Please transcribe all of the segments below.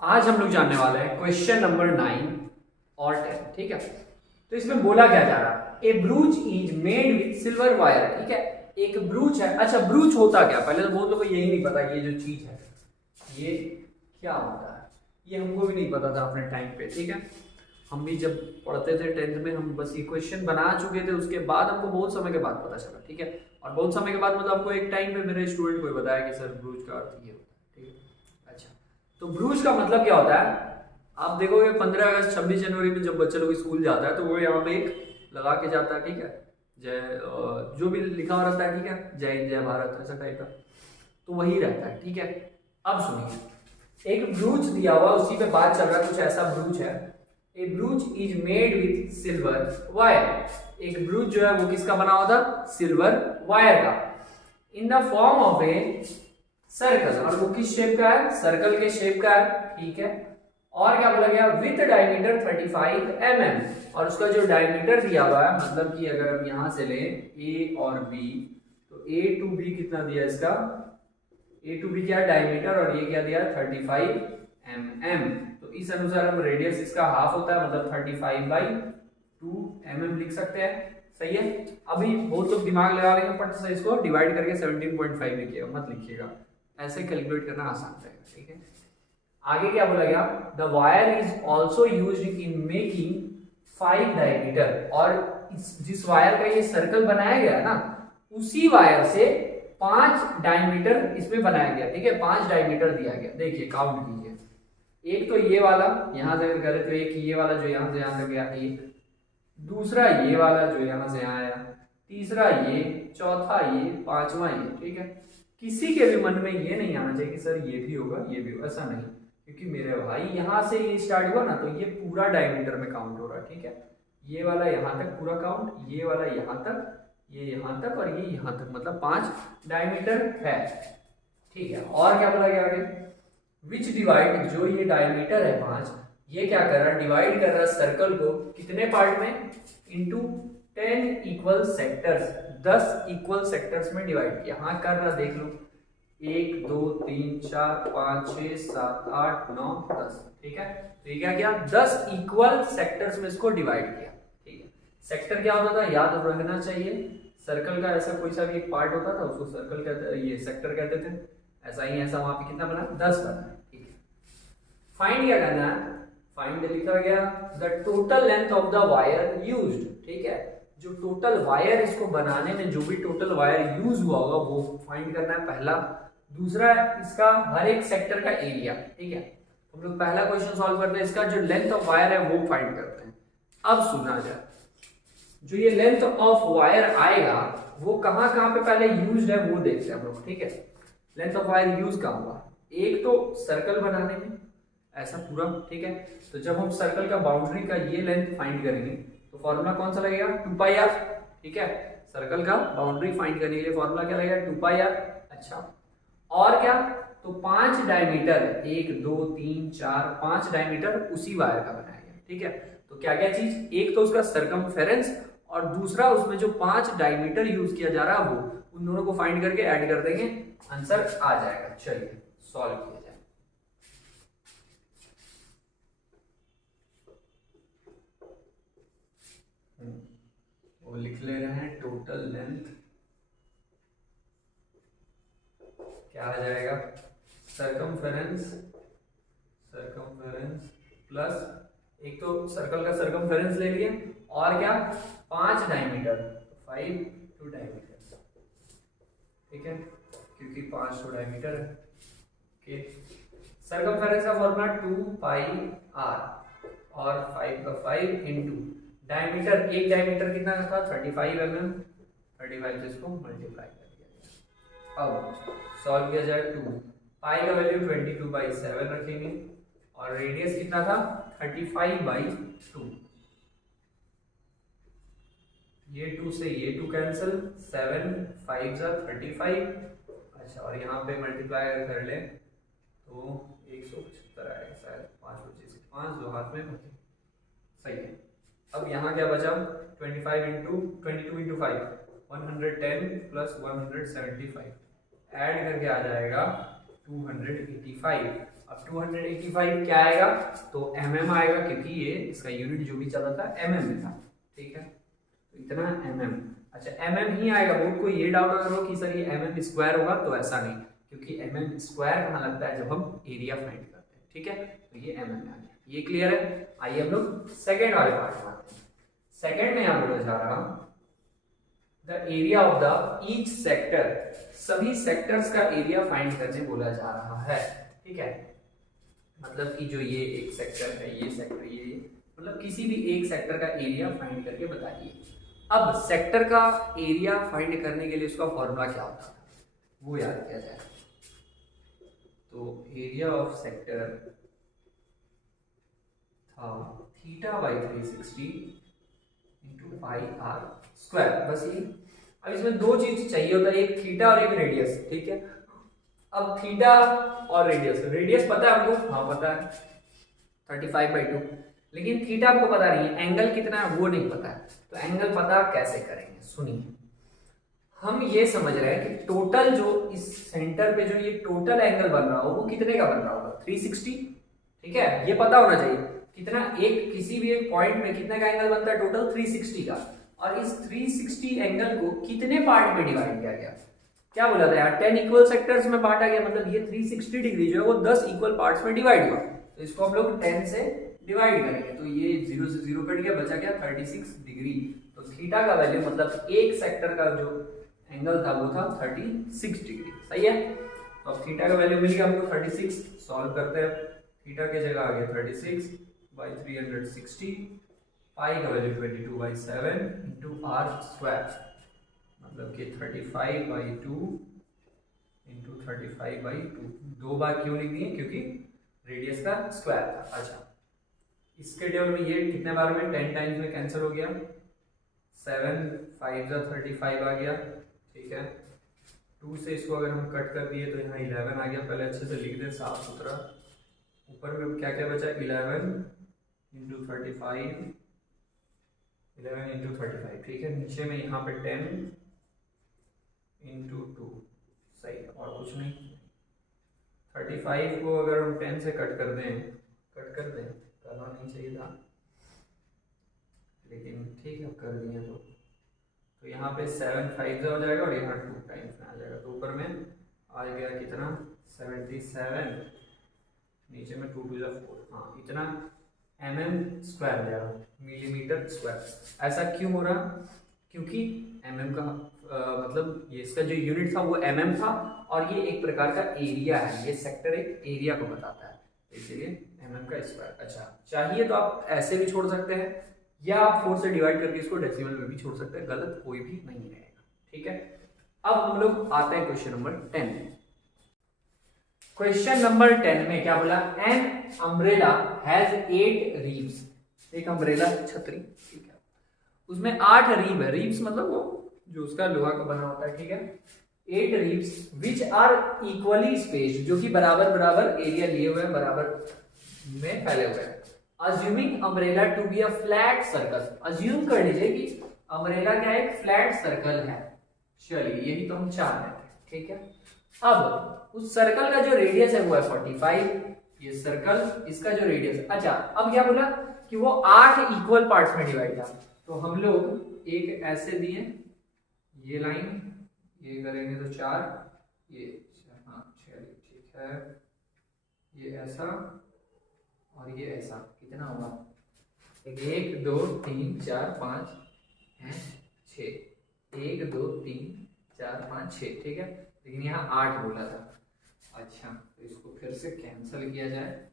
आज हम लोग जानने वाले हैं क्वेश्चन नंबर 9 और 10। ठीक है, तो इसमें बोला क्या जा रहा है, a brooch is made with silver wire. ठीक है, एक ब्रूच है। अच्छा, ब्रूच होता क्या, पहले तो बहुत लोगों को यही नहीं पता ये जो चीज है ये क्या होता है, ये हमको भी नहीं पता था अपने टाइम पे। ठीक है, हम भी जब पढ़ते थे 10th में, हम बस ये क्वेश्चन बना चुके थे, उसके बाद हमको बहुत समय के बाद पता चला। ठीक है, और बहुत समय के बाद मतलब हमको एक टाइम पे मेरे स्टूडेंट को बताया कि सर ब्रूच का अर्थ ये होता है। ठीक है, अच्छा, तो ब्रूच का मतलब क्या होता है, आप देखोगे 15 अगस्त 26 जनवरी में जब बच्चे लोग स्कूल जाता है तो वो यहाँ पे एक लगा के जाता है। ठीक है, जय जो भी लिखा हुआ रहता है, ठीक है, जय हिंद जय भारत ऐसा टाइप का, तो वही रहता है। ठीक है, अब सुनिए, एक ब्रूच दिया हुआ, उसी पे बात चल रहा है, कुछ ऐसा ब्रूच है। A brooch is made with silver wire. एक ब्रूच जो है वो किसका बना हुआ था, सिल्वर वायर का, in the form of a circle, और वो किस शेप का है, सर्कल के शेप का है। ठीक है, और क्या बोला गया, विथ डायमीटर 35 mm, और उसका जो डायमीटर दिया हुआ है, मतलब कि अगर हम यहां से लें ए और बी, तो ए टू बी कितना दिया इसका, ए टू बी क्या डायमीटर, और ये क्या दिया 35 mm। तो इस अनुसार हम रेडियस इसका हाफ होता है, मतलब 35/2 mm लिख सकते हैं। सही है, अभी बहुत लोग दिमाग लगा लेंगे, पट से इसको डिवाइड करके 17.5 लिखिएगा, मत लिखिएगा, ऐसे कैलकुलेट करना आसान रहेगा। ठीक है, आगे क्या बोला गया, the wire is also use in making 5 diameter, और जिस वायर का ये सर्कल बनाया गया ना, उसी वायर से 5 डायमीटर इसमें बनाया गया। ठीक है, 5 डायमीटर दिया गया, देखिए काउंट कीजिए, एक तो ये वाला यहां से करे तो एक ये वाला जो यहां से यहां तक गया, एक दूसरा ये वाला जो यहां से यहां आया, तीसरा ये, चौथा ये, पांचवा ये। ठीक है, किसी के भी मन में ये नहीं आना चाहिए कि सर ये भी होगा ये भी होगा, ऐसा नहीं, क्योंकि मेरे भाई यहां से ये स्टार्ट हुआ ना, तो ये पूरा डायमीटर में काउंट हो रहा है। ठीक है, ये वाला यहां तक पूरा काउंट, ये वाला यहां तक, ये यहां तक, और ये यहां तक, मतलब 5 डायमीटर है। ठीक है, और क्या बोला गया आगे, विच डिवाइड, जो ये डायमीटर है 5, ये क्या कर रहा है, डिवाइड कर रहा है सर्कल को कितने पार्ट में, into 10 equal sectors, 10 equal sectors में डिवाइड किया। हाँ कर रहा, देख लो, 1 2 3 4 5 6 7 8 9 10। ठीक है, तो ये क्या किया, 10 इक्वल सेक्टर्स में इसको डिवाइड किया। ठीक है, सेक्टर क्या होता था, याद रखना चाहिए, सर्कल का ऐसा कोई सा भी एक पार्ट होता था, उसको सर्कल कहते, ये सेक्टर कहते थे। ऐसा ही ऐसा वहां पे कितना बना, 10 बना। ठीक है, फाइंड क्या करना है, फाइंड लिखा गया the total length of the wire used. ठीक है, जो टोटल वायर इसको बनाने में जो भी टोटल वायर यूज हुआ होगा वो फाइंड करना है पहला। दूसरा इसका हर एक सेक्टर का एरिया। ठीक है, हम लोग पहला क्वेश्चन सॉल्व करते हैं, इसका जो लेंथ ऑफ वायर है वो फाइंड करते हैं। अब सुना जाए, जो ये लेंथ ऑफ वायर आएगा वो कहां कहां पे पहले यूज्ड है वो देखते हैं हम लोग। ठीक है, लेंथ ऑफ वायर यूज कहां हुआ, एक तो सर्कल बनाने में ऐसा पूरा। ठीक है, तो जब हम सर्कल का बाउंड्री का ये लेंथ फाइंड करेंगे तो फॉर्मूला कौन सा लगेगा, 2πr। ठीक है, सर्कल का बाउंड्री फाइंड करने के लिए फॉर्मूला क्या लगेगा, 2πr। अच्छा, और क्या, तो 5 डायमीटर, 1 2 3 4 5 डायमीटर उसी वायर का बनाया गया। ठीक है, तो क्या क्या चीज, एक तो उसका सरकमफेरेंस, और दूसरा उसमें जो 5 डायमीटर यूज किया जा रहा है वो, उन दोनों को फाइंड करके ऐड कर देंगे, आंसर आ जाएगा। चलिए सॉल्व किया जाए। वो लिख ले रहे हैं, टोटल लेंथ क्या आ जाएगा, सरकमफेरेंस, सरकमफेरेंस प्लस, एक तो सर्कल का सरकमफेरेंस ले लिए, और क्या 5 डायमीटर, 5 डायमीटर। ठीक है, क्योंकि 5 डायमीटर है। ओके, सरकमफेरेंस का फॉर्मूला 2πr, और 5 का 5 इंटू डायमीटर, एक डायमीटर कितना था 35 mm, 35 से इसको मल्टीप्लाई कर दिया। अब सॉल्व किया जाए, 2 पाई का वैल्यू 22/7 रखेंगे, और रेडियस कितना था 35/2, ये 2 से ये 2 कैंसिल, 7 5 जा 35। अच्छा, और यहाँ पे मल्टीप्लाई कर ले तो 175 आएगा शायद, 5 बचे से 5 जो हाथ में बचे। सही है, अब यहाँ क्या बचा, 22 इंटू 5 110 प्लस 175, ऐड करके आ जाएगा 285। अब अब 285 क्या आएगा, तो mm आएगा, क्योंकि ये इसका यूनिट जो भी चला था mm में था, ठीक है, तो इतना mm। अच्छा mm ही आएगा। बहुत कोई ये डाउट अगर हो कि सर ये mm स्क्वायर होगा, तो ऐसा नहीं, क्योंकि mm स्क्वायर कहाँ लगता है, जब हम एरिया फाइंड करते हैं, ठीक है, तो ये mm में आ गया। ये क्लियर है। आइए हम लोग सेकेंड वाले पार्ट में आते हैं। सेकेंड में यहाँ बोला जा रहा the area of the each sector, सभी सेक्टर्स का एरिया फाइंड करने बोला जा रहा है, ठीक है, मतलब कि जो ये एक सेक्टर है, ये सेक्टर, ये मतलब किसी भी एक सेक्टर का एरिया फाइंड करके बताइए। अब सेक्टर का एरिया फाइंड करने के लिए उसका फॉर्मूला क्या होता है वो याद किया जाए। तो एरिया ऑफ सेक्टर था theta by 360 into pi R square, बस ये। अब इसमें दो चीज चाहिए होता है, एक थीटा और एक रेडियस, ठीक है। अब थीटा और रेडियस, रेडियस पता है आपको, हाँ पता है 35/2, लेकिन थीटा आपको पता नहीं है, एंगल कितना है वो नहीं पता है। तो एंगल पता कैसे करेंगे, सुनिए। हम ये समझ रहे हैं कि टोटल जो इस सेंटर पे जो ये टोटल एंगल बन रहा हो वो कितने का बन रहा होगा, 360, ठीक है, ये पता होना चाहिए कितना, एक किसी भी एक पॉइंट में कितने का एंगल बनता है, टोटल 360 का। और इस 360 एंगल को कितने पार्ट में डिवाइड किया गया, क्या बोला था यार, 10 इक्वल सेक्टर्स में बांटा गया, मतलब ये 360 डिग्री जो है वो 10 इक्वल पार्ट्स में डिवाइड हुआ। तो इसको हम लोग 10 से डिवाइड करेंगे, तो ये 0 से 0 कट गया, बचा गया 36 डिग्री। तो थीटा का वैल्यू मतलब एक सेक्टर का जो एंगल था वो था 36 डिग्री, सही है। तो अब थीटा का वैल्यू मिल गया हमको 36, सॉल्व करते हैं। थीटा की जगह आ गया 36/360, पाई का वैल्यू 22/7 इंटू आर स्क्वायर, मतलब कि 35/2 इंटू 35/2। दो बार क्यों लिख दिए, क्योंकि रेडियस का स्क्वायर था। अच्छा, इसके टेबल में ये कितने बार में 10 टाइम्स में कैंसिल हो गया, 7 5 35 आ गया, ठीक है। 2 से इसको अगर हम कट कर दिए तो यहाँ 11 आ गया। पहले अच्छे से लिख दें साफ सुथरा। ऊपर में क्या क्या बचा, 11 इंटू 35, 11 इंटू 35, ठीक है। नीचे में यहाँ पे 10 इंटू 2, सही है, और कुछ नहीं। 35 को अगर हम 10 से कट कर दें, करना नहीं चाहिए था, लेकिन ठीक है कर दिए। तो यहाँ पे 7 5 हो जाएगा और यहाँ 2 टाइम्स में आ जाएगा। तो ऊपर में आ गया कितना, 77, नीचे में 2 2 4, हाँ इतना mm स्क्वायर हो जाएगा, मिलीमीटर स्क्वायर। ऐसा क्यों हो रहा, क्योंकि mm का मतलब ये इसका जो यूनिट था वो mm था, और ये एक प्रकार का एरिया है, ये सेक्टर एक एरिया को बताता है, इसलिए mm का स्क्वायर। अच्छा, चाहिए तो आप ऐसे भी छोड़ सकते हैं, या आप 4 से डिवाइड करके इसको डेसिमल में भी छोड़ सकते हैं, गलत कोई भी नहीं रहेगा, ठीक है। अब हम लोग आते हैं क्वेश्चन नंबर 10 में। क्वेश्चन नंबर 10 में क्या बोला, एन अम्ब्रेला हैज 8 रीब्स, एक अम्ब्रेला छतरी, ठीक है, उसमें 8 रीब है। रीब्स मतलब वो जो उसका लोहा का बना होता है, ठीक है। 8 रीब्स विच आर इक्वली स्पेस्ड, जो कि बराबर बराबर एरिया लिए हुए हैं, बराबर में फैले हुए हैं। Assuming umbrella to be a flat circle, assume कर लीजिए कि अम्ब्रेला क्या एक फ्लैट सर्कल है। चलिए यही तो हम चाह रहे थे, ठीक है। अब उस सर्कल का जो रेडियस है वो है 45, ये सर्कल, इसका जो रेडियस, अच्छा अब क्या बोला कि वो 8 इक्वल पार्ट्स में डिवाइड था। तो हम लोग एक ऐसे दिए, ये लाइन, ये करेंगे तो 4, ये हाँ चलिए ठीक है, ये ऐसा और ये ऐसा, कितना होगा, 1 2 3 4 5 6, 1 2 3 4 5 6, ठीक है, लेकिन यहाँ 8 बोला था। अच्छा, तो इसको फिर से कैंसिल किया जाए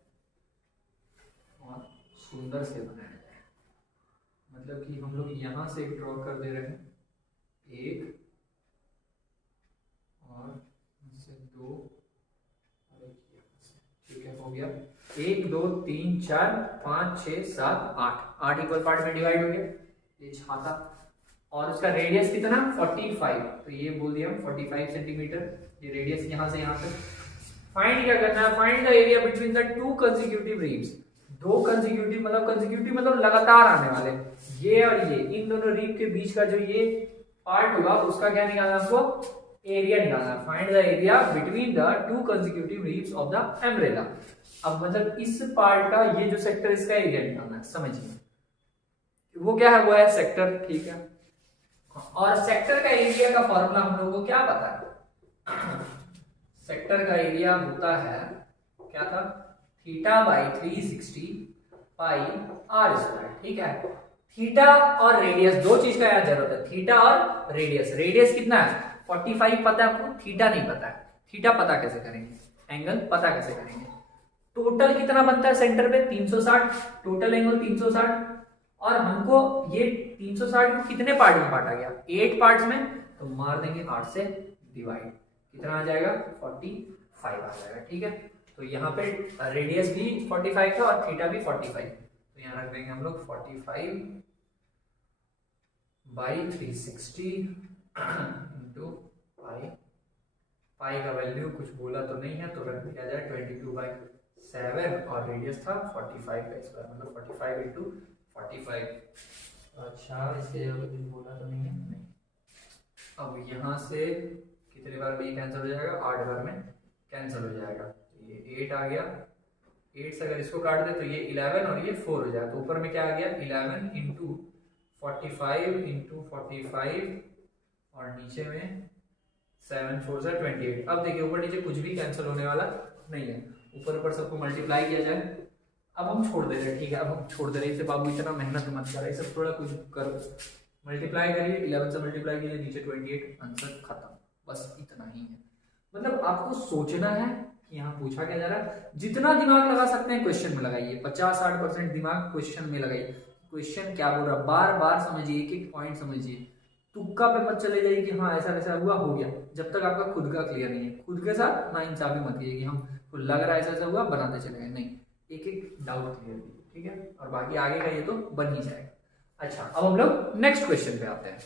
और सुंदर से बनाया जाए, मतलब कि हम लोग यहाँ से एक ड्रॉ कर दे रहे हैं, 1 और 2 और 1 यहाँ से, ठीक है, हो गया। 1 2 3 4 5 6 7 8 इक्वल पार्ट में डिवाइड हो गया, ये छाता, और उसका रेडियस कितना 45, तो ये बोल दिया हम 45 सेंटीमीटर, ये रेडियस यहाँ से यहाँ तक। फाइंड क्या करना है, find the area between the 2 consecutive ribs, 2 consecutive मतलब लगातार आने वाले, ये और ये, इन दोनों रीब के बीच का जो ये पार्ट होगा उसका क्या निकालना है हमको, एरिया निकालना है, find the area between the two consecutive leaves of the umbrella. अब मतलब इस पार्ट का ये जो सेक्टर, इसका एरिया निकालना है, समझिए वो क्या है, वो है सेक्टर, ठीक है। और सेक्टर का एरिया का फॉर्मूला हम लोगों को क्या पता है, सेक्टर का एरिया होता है क्या था, theta by 360 pi R square, ठीक है। थीटा और रेडियस, दो चीज का यहाँ जरूरत है, थीटा और रेडियस। रेडियस कितना है 45 पता है आपको, थीटा नहीं पता है। थीटा पता कैसे करेंगे, एंगल पता कैसे करेंगे। टोटल कितना बनता है सेंटर पे 360, टोटल एंगल 360, और हमको ये 360 को कितने पार्ट में बांटा गया, 8 पार्ट्स में, तो मार देंगे 8 से डिवाइड, कितना आ जाएगा 45 आ जाएगा, ठीक है। तो यहाँ पे रेडियस भी 45 था और थीटा भी 45, तो यहाँ रख देंगे हम लोग 45 बाई 360 इंटू पाई। पाई का वैल्यू कुछ बोला तो नहीं है, तो रख दिया जाए 22/7, और रेडियस था 45 का स्क्वायर, मतलब 45 इंटू 45। अच्छा, इसके जगह कुछ बोला तो नहीं है, नहीं। अब यहाँ से कितने बार में कैंसिल हो जाएगा, 8 बार में कैंसिल हो जाएगा, तो ये 8 आ गया। 8 से अगर इसको काट दे तो ये 11 और ये 4 हो जाएगा, तो ऊपर में क्या आ गया 11 इंटू 45 इंटू 45, और नीचे में 7 4 से 28। अब देखिए ऊपर नीचे कुछ भी कैंसिल होने वाला नहीं है, ऊपर ऊपर सबको मल्टीप्लाई किया जाए। अब हम छोड़ दे रहे हैं, ठीक है, अब हम छोड़ दे रहे हैं, बाबू इतना मेहनत मत कर, सब थोड़ा कुछ करो, मल्टीप्लाई करिए, 11 से मल्टीप्लाई कीजिए, नीचे 28, आंसर खत्म, बस इतना ही है। मतलब आपको सोचना है कि यहाँ पूछा क्या जा रहा है, जितना दिमाग लगा सकते हैं क्वेश्चन में लगाइए, 50-60% दिमाग क्वेश्चन में लगाइए, क्वेश्चन क्या बोल रहा है बार बार समझिए, एक एक पॉइंट समझिए, तुक्का पे मत चले जाइए कि हाँ ऐसा वैसा हुआ हो गया, जब तक आपका खुद का क्लियर नहीं है। खुद के साथ ना इंसाफी मत कीजिए कि हम लग रहा है ऐसा ऐसा हुआ, बनाते चले गए, नहीं, एक एक डाउट क्लियर कीजिए, ठीक है, और बाकी आगे का ये तो बन ही जाएगा। अच्छा, अब हम लोग नेक्स्ट क्वेश्चन पे आते हैं।